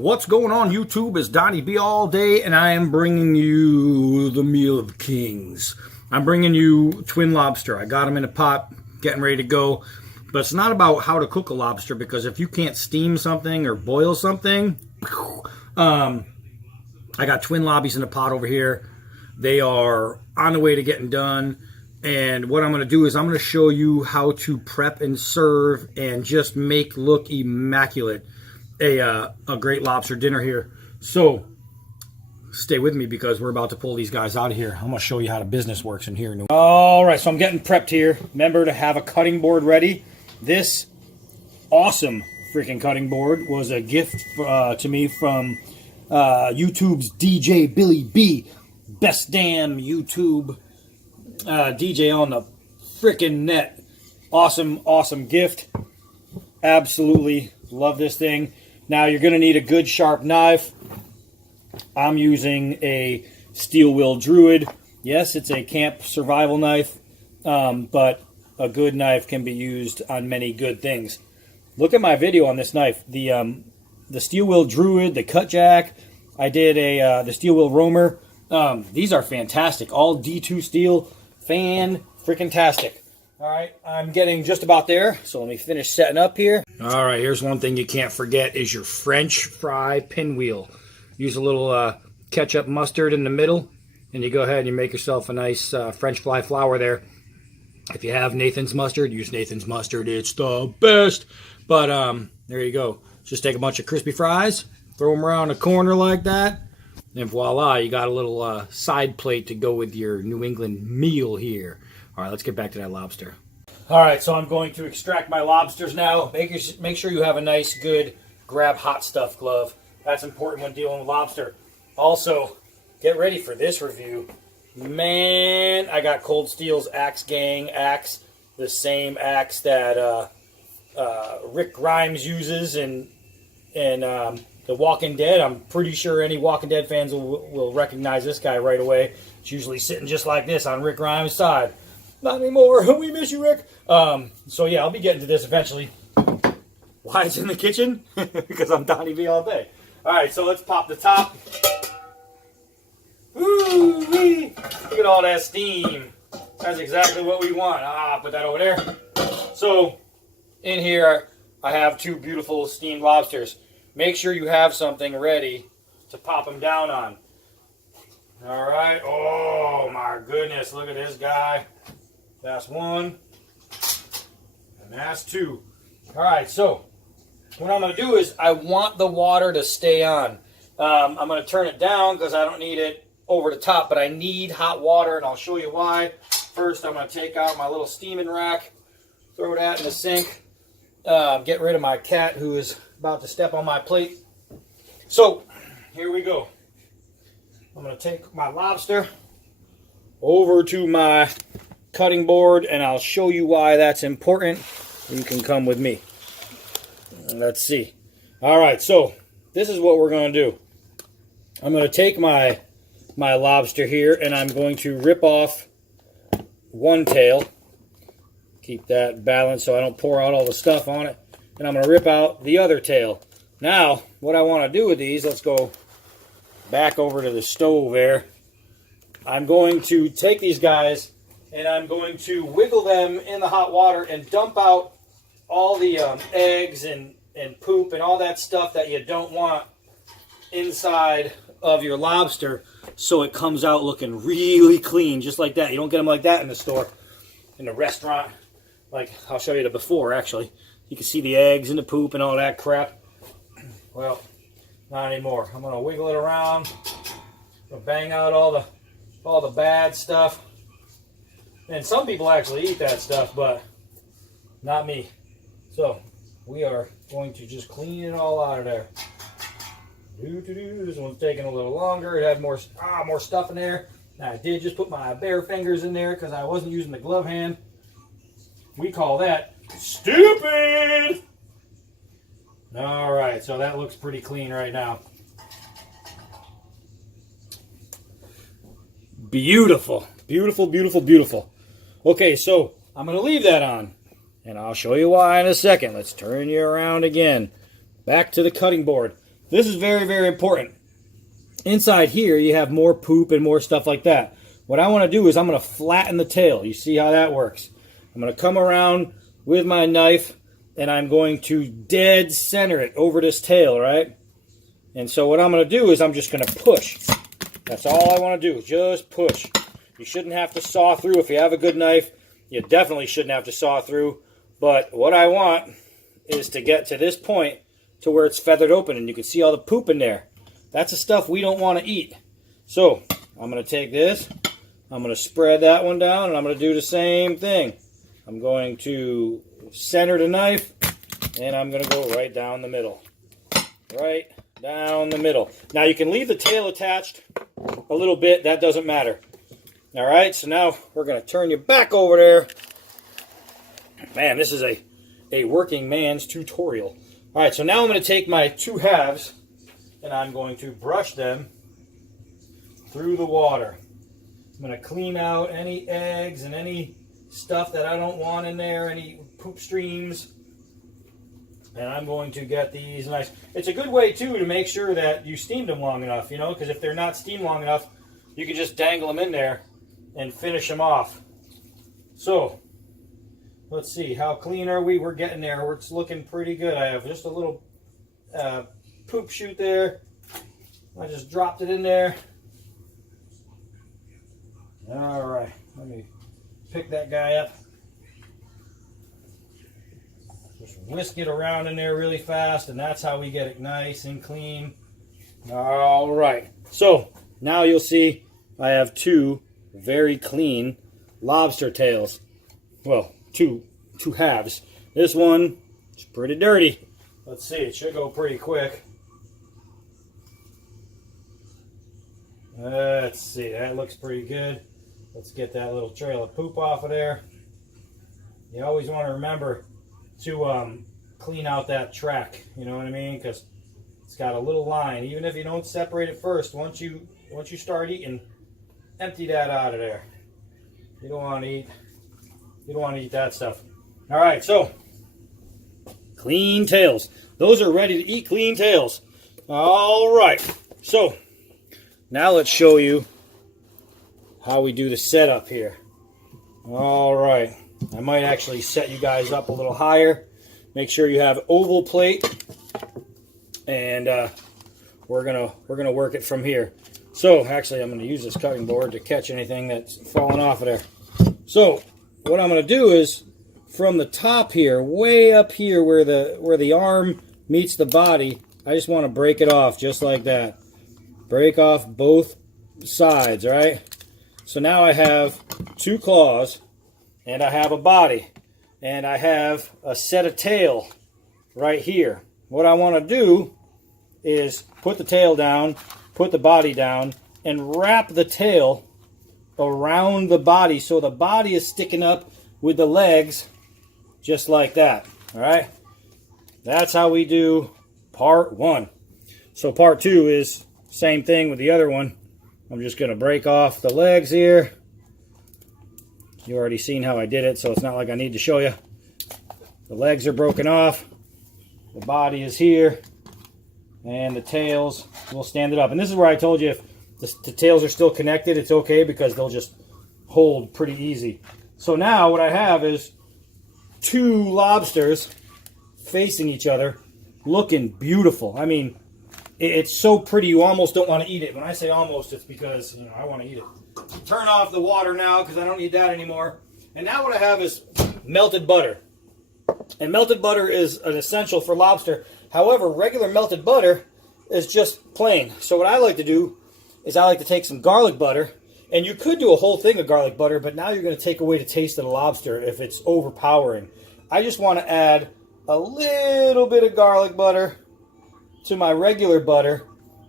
What's going on, YouTube? It's Donnie B all day, and I am bringing you the meal of kings. I'm bringing you twin lobster. I got them in a pot, getting ready to go. But it's not about how to cook a lobster, because if you can't steam something or boil something, I got twin lobbies in a pot over here. They are on the way to getting done. And what I'm going to do is I'm going to show you how to prep and serve and just make look immaculate a great lobster dinner here. So stay with me, because we're about to pull these guys out of here. I'm going to show you how the business works in here. All right, so I'm getting prepped here. Remember to have a cutting board ready. This awesome freaking cutting board was a gift to me from YouTube's DJ Billy B. Best damn YouTube DJ on the freaking net. Awesome gift. Absolutely love this thing. Now you're going to need a good sharp knife. I'm using a Steel Will Druid. Yes, it's a camp survival knife, but a good knife can be used on many good things. Look at my video on this knife. The Steel Will Druid, the Cut Jack. I did the Steel Will Roamer. These are fantastic. All D2 steel. Fan-freaking-tastic. All right, I'm getting just about there, so let me finish setting up here. All right, here's one thing you can't forget is your French fry pinwheel. Use a little ketchup mustard in the middle, and you go ahead and you make yourself a nice French fry flour there. If you have Nathan's mustard, use Nathan's mustard. It's the best. But there you go. Just take a bunch of crispy fries, throw them around a corner like that, and voila, you got a little side plate to go with your New England meal here. All right, let's get back to that lobster. All right, so I'm going to extract my lobsters now. Make sure you have a nice, good grab hot stuff glove. That's important when dealing with lobster. Also, get ready for this review. Man, I got Cold Steel's Axe Gang axe, the same axe that Rick Grimes uses in The Walking Dead. I'm pretty sure any Walking Dead fans will recognize this guy right away. It's usually sitting just like this on Rick Grimes' side. Not anymore. We miss you, Rick. So yeah, I'll be getting to this eventually. Why it's in the kitchen? Because I'm Donnie V all day. All right, so let's pop the top. Ooh-wee. Look at all that steam. That's exactly what we want. Put that over there. So in here, I have two beautiful steamed lobsters. Make sure you have something ready to pop them down on. All right. Oh my goodness! Look at this guy. That's one, and that's two. All right, so what I'm going to do is I want the water to stay on. I'm going to turn it down because I don't need it over the top, but I need hot water, and I'll show you why. First, I'm going to take out my little steaming rack, throw that in the sink, get rid of my cat who is about to step on my plate. So here we go. I'm going to take my lobster over to my cutting board, and I'll show you why that's important. You can come with me. Let's see. All right, so this is what we're going to do. I'm going to take my lobster here, and I'm going to rip off one tail. Keep that balanced so I don't pour out all the stuff on it. And I'm going to rip out the other tail. Now, what I want to do with these, let's go back over to the stove there. I'm going to take these guys, and I'm going to wiggle them in the hot water and dump out all the eggs and poop and all that stuff that you don't want inside of your lobster, so it comes out looking really clean, just like that. You don't get them like that in the store, in the restaurant. Like, I'll show you the before, actually. You can see the eggs and the poop and all that crap. Well, not anymore. I'm going to wiggle it around. I'm going to bang out all the bad stuff. And some people actually eat that stuff, but not me. So we are going to just clean it all out of there. This one's taking a little longer. It had more stuff in there. Now I did just put my bare fingers in there because I wasn't using the glove hand. We call that stupid. All right, so that looks pretty clean right now. Beautiful, beautiful, beautiful, beautiful. Okay, so I'm going to leave that on, and I'll show you why in a second. Let's turn you around again. Back to the cutting board. this is very, very important. Inside here, you have more poop and more stuff like that. What I want to do is I'm going to flatten the tail. You see how that works? I'm going to come around with my knife, and I'm going to dead center it over this tail, right? And so what I'm going to do is I'm just going to push. That's all I want to do, just push. You shouldn't have to saw through. If you have a good knife, you definitely shouldn't have to saw through. But what I want is to get to this point to where it's feathered open, and you can see all the poop in there. That's the stuff we don't want to eat. So I'm going to take this, I'm going to spread that one down, and I'm going to do the same thing. I'm going to center the knife, and I'm going to go right down the middle. Right down the middle. Now you can leave the tail attached a little bit. That doesn't matter. All right, so now we're going to turn you back over there. Man, this is a working man's tutorial. All right, so now I'm going to take my 2 halves, and I'm going to brush them through the water. I'm going to clean out any eggs and any stuff that I don't want in there, any poop streams. And I'm going to get these nice. It's a good way, too, to make sure that you steamed them long enough, you know, because if they're not steamed long enough, you can just dangle them in there and finish them off. So, let's see, how clean are we? We're getting there. It's looking pretty good. I have just a little poop chute there. I just dropped it in there. All right, let me pick that guy up. Just whisk it around in there really fast, and that's how we get it nice and clean. All right, so now you'll see I have 2 very clean lobster tails. Well, two halves. This one is pretty dirty. Let's see, it should go pretty quick. Let's see, that looks pretty good. Let's get that little trail of poop off of there. You always want to remember to clean out that track, you know what I mean? Because it's got a little line. Even if you don't separate it first, once you start eating, empty that out of there. You don't want to eat that stuff. All right, so clean tails. Those are ready to eat, clean tails. All right, so now let's show you how we do the setup here. All right, I might actually set you guys up a little higher. Make sure you have oval plate, and we're gonna work it from here. So actually, I'm gonna use this cutting board to catch anything that's falling off of there. So what I'm gonna do is from the top here, way up here where the arm meets the body, I just want to break it off just like that. Break off both sides, all right? So now I have 2 claws, and I have a body, and I have a set of tail right here. What I want to do is put the tail down, put the body down, and wrap the tail around the body so the body is sticking up with the legs just like that, all right? That's how we do part 1. So part 2 is same thing with the other one. I'm just going to break off the legs here. You already seen how I did it, so it's not like I need to show you. The legs are broken off. The body is here. And the tails, we'll stand it up. And this is where I told you if the tails are still connected, it's okay because they'll just hold pretty easy. So now what I have is 2 lobsters facing each other, looking beautiful. I mean, it's so pretty you almost don't want to eat it. When I say almost, it's because I want to eat it. Turn off the water now because I don't need that anymore. And now what I have is melted butter. And melted butter is an essential for lobster. However, regular melted butter is just plain. So what I like to do is I like to take some garlic butter. And you could do a whole thing of garlic butter, but now you're going to take away the taste of the lobster if it's overpowering. I just want to add a little bit of garlic butter to my regular butter,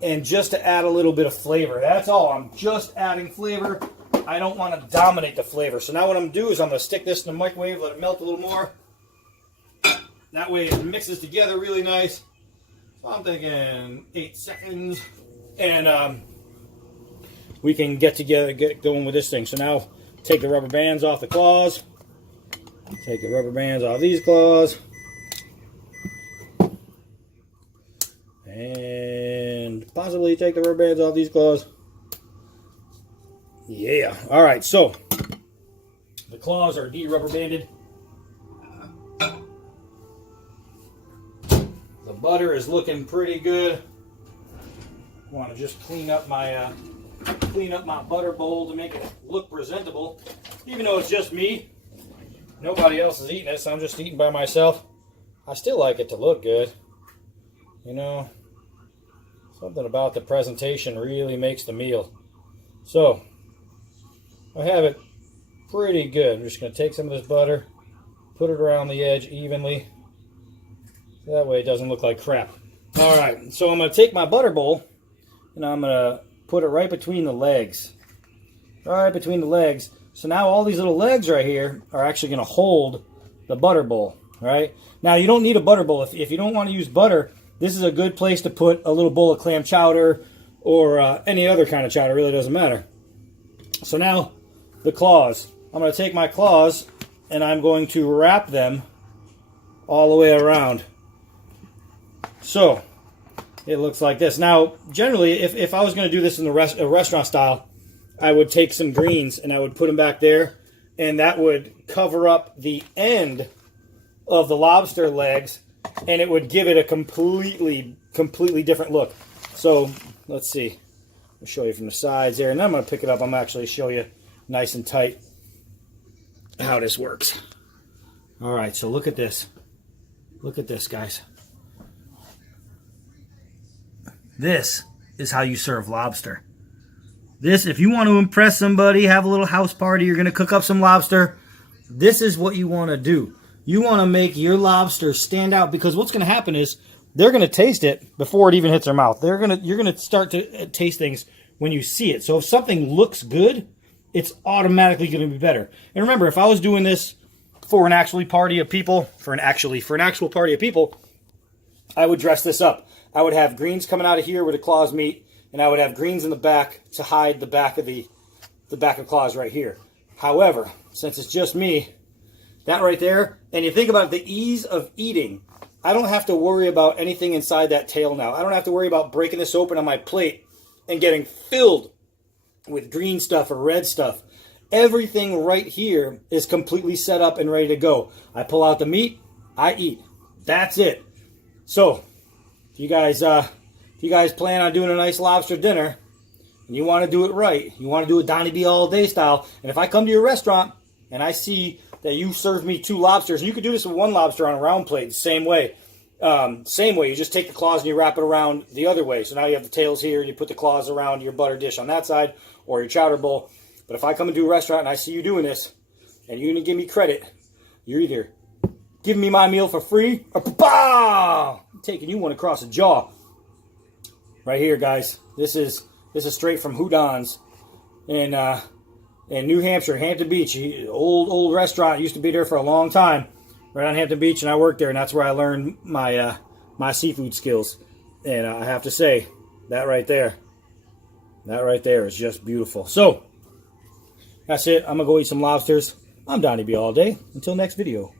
and just to add a little bit of flavor. That's all. I'm just adding flavor. I don't want to dominate the flavor. So now what I'm going to do is I'm going to stick this in the microwave, let it melt a little more. That way it mixes together really nice. So I'm thinking 8 seconds. And we can get going with this thing. So now take the rubber bands off the claws. Take the rubber bands off these claws. And possibly take the rubber bands off these claws. Yeah. All right, so the claws are de-rubber banded. The butter is looking pretty good. I want to just clean up my butter bowl to make it look presentable. Even though it's just me, nobody else is eating it, so I'm just eating by myself. I still like it to look good. You know, something about the presentation really makes the meal. So I have it pretty good. I'm just going to take some of this butter, put it around the edge evenly. That way it doesn't look like crap. All right, so I'm going to take my butter bowl and I'm going to put it right between the legs. Right between the legs. So now all these little legs right here are actually going to hold the butter bowl. Right? Now you don't need a butter bowl. If you don't want to use butter, this is a good place to put a little bowl of clam chowder or any other kind of chowder. It really doesn't matter. So now the claws. I'm going to take my claws and I'm going to wrap them all the way around. So it looks like this. Now, generally, if I was going to do this in the restaurant style, I would take some greens and I would put them back there, and that would cover up the end of the lobster legs, and it would give it a completely different look. So let's see. I'll show you from the sides there, and then I'm going to pick it up. I'm actually show you nice and tight how this works. All right, so look at this. Look at this, guys. This is how you serve lobster. This, if you want to impress somebody, have a little house party, you're going to cook up some lobster, this is what you want to do. You want to make your lobster stand out, because what's going to happen is they're going to taste it before it even hits their mouth. You're going to start to taste things when you see it. So if something looks good, it's automatically going to be better. And remember, if I was doing this for an actual party of people, I would dress this up. I would have greens coming out of here where the claws meet, and I would have greens in the back to hide the back of claws right here. However, since it's just me, that right there, and you think about the ease of eating, I don't have to worry about anything inside that tail now. I don't have to worry about breaking this open on my plate and getting filled with green stuff or red stuff. Everything right here is completely set up and ready to go. I pull out the meat, I eat. That's it. So, if you guys plan on doing a nice lobster dinner, and you want to do it right, you want to do it Donnie B all day style, and if I come to your restaurant and I see that you serve me 2 lobsters, and you could do this with 1 lobster on a round plate, the same way. You just take the claws and you wrap it around the other way. So now you have the tails here, and you put the claws around your butter dish on that side, or your chowder bowl. But if I come into a restaurant and I see you doing this, and you're going to give me credit, you're either giving me my meal for free, or I'm taking you one across the jaw. Right here, guys. This is straight from Houdon's in New Hampshire, Hampton Beach. Old restaurant. Used to be there for a long time, right on Hampton Beach, and I worked there, and that's where I learned my my seafood skills. And I have to say, that right there is just beautiful. So that's it. I'm gonna go eat some lobsters. I'm Donnie B all day. Until next video.